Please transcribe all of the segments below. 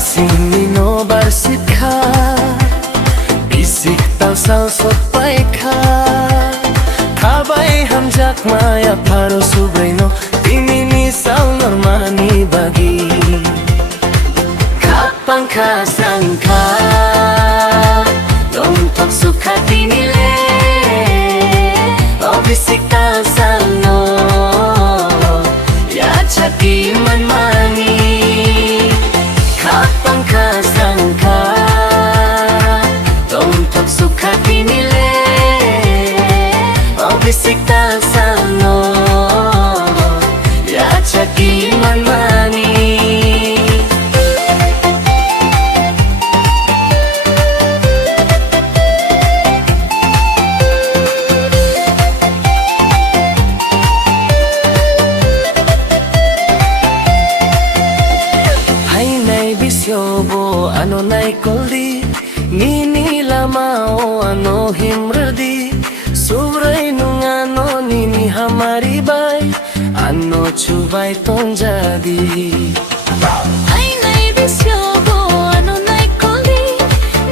Masing barsit ka, bisik talsal sotpai ka. Kabai hamjak maya paro subraino, timi misal normani bagi. Kapang ka sangka, nontok suka tinile, oh bisik talsal no, ya chaki manmani. Kapang ka sangka, nontok suka tinile, oh bisik talsal no, ya chaki manmani. Bisyobo ano na'y koldi, nini lamao ano himradi. Subray nung ano nini hamaribay, ano chubay tong jadi. Ay na'y bisyobo ano na'y koldi,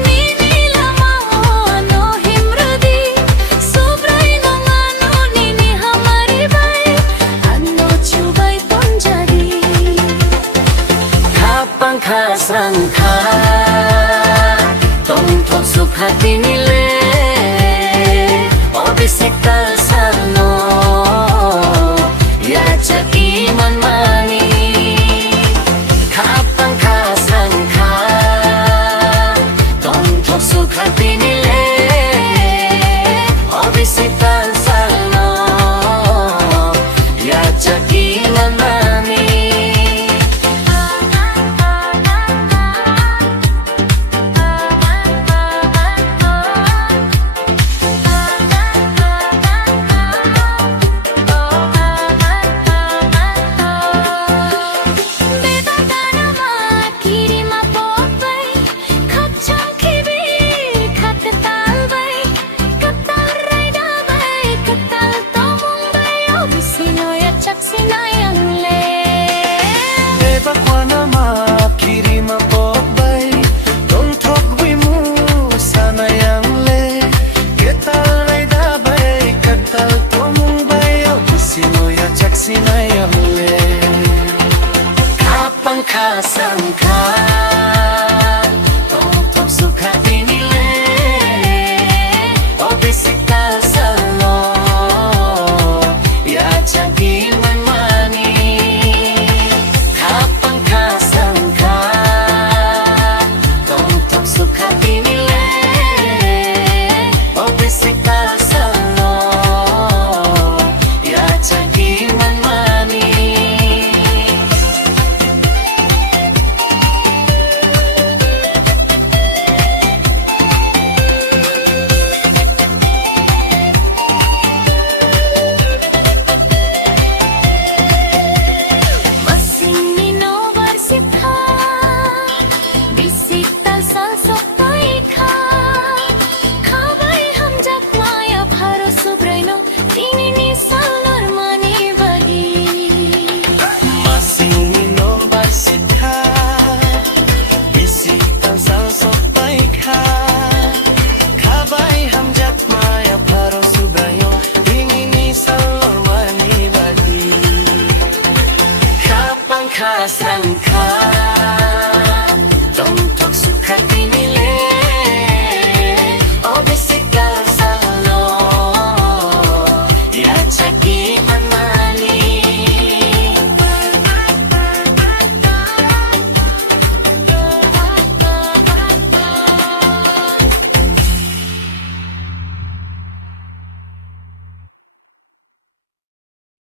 nini lamao ano himradi. Subray nung ano nini hamaribay, ano chubay tong jadi. Kapang ka sangka, tongtok suka tinile, oh bisik talsal no, ya chaki manmani. Kapang ka sangka, tongtok suka tinile, oh bisik talsal no, ya chaki manmani. Kapang ka sangka, tongtok suka tinile, oh bisik talsal no, ya chaki manmani. Kapang ka sangka, tongtok suka tinile, oh bisik talsal no, ya chaki manmani. Sangka